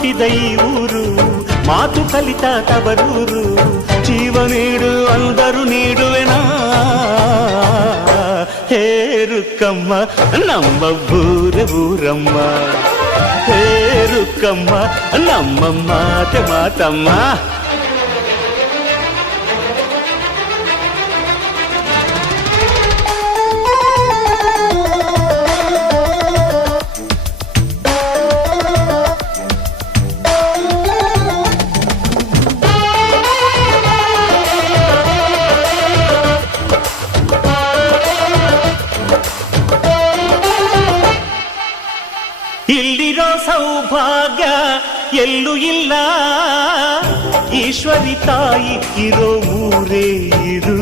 ಹುಟ್ಟಿದ ಈ ಊರು, ಮಾತು ಕಲಿತ ತವರೂರು. ಜೀವ ನೀಡು ಅಂದರು ನೀಡುವೆನಾ, ಹೇರುಕ್ಕಮ್ಮ ನಮ್ಮ ಊರಮ್ಮ, ಹೇರುಕ್ಕಮ್ಮ ನಮ್ಮ ಮಾತೆ ಮಾತಮ್ಮ. ಇಲ್ಲಿರೋ ಸೌಭಾಗ್ಯ ಎಲ್ಲೂ ಇಲ್ಲ, ಈಶ್ವರಿ ತಾಯಿ ಇರೋ ಊರೇ ಇದು.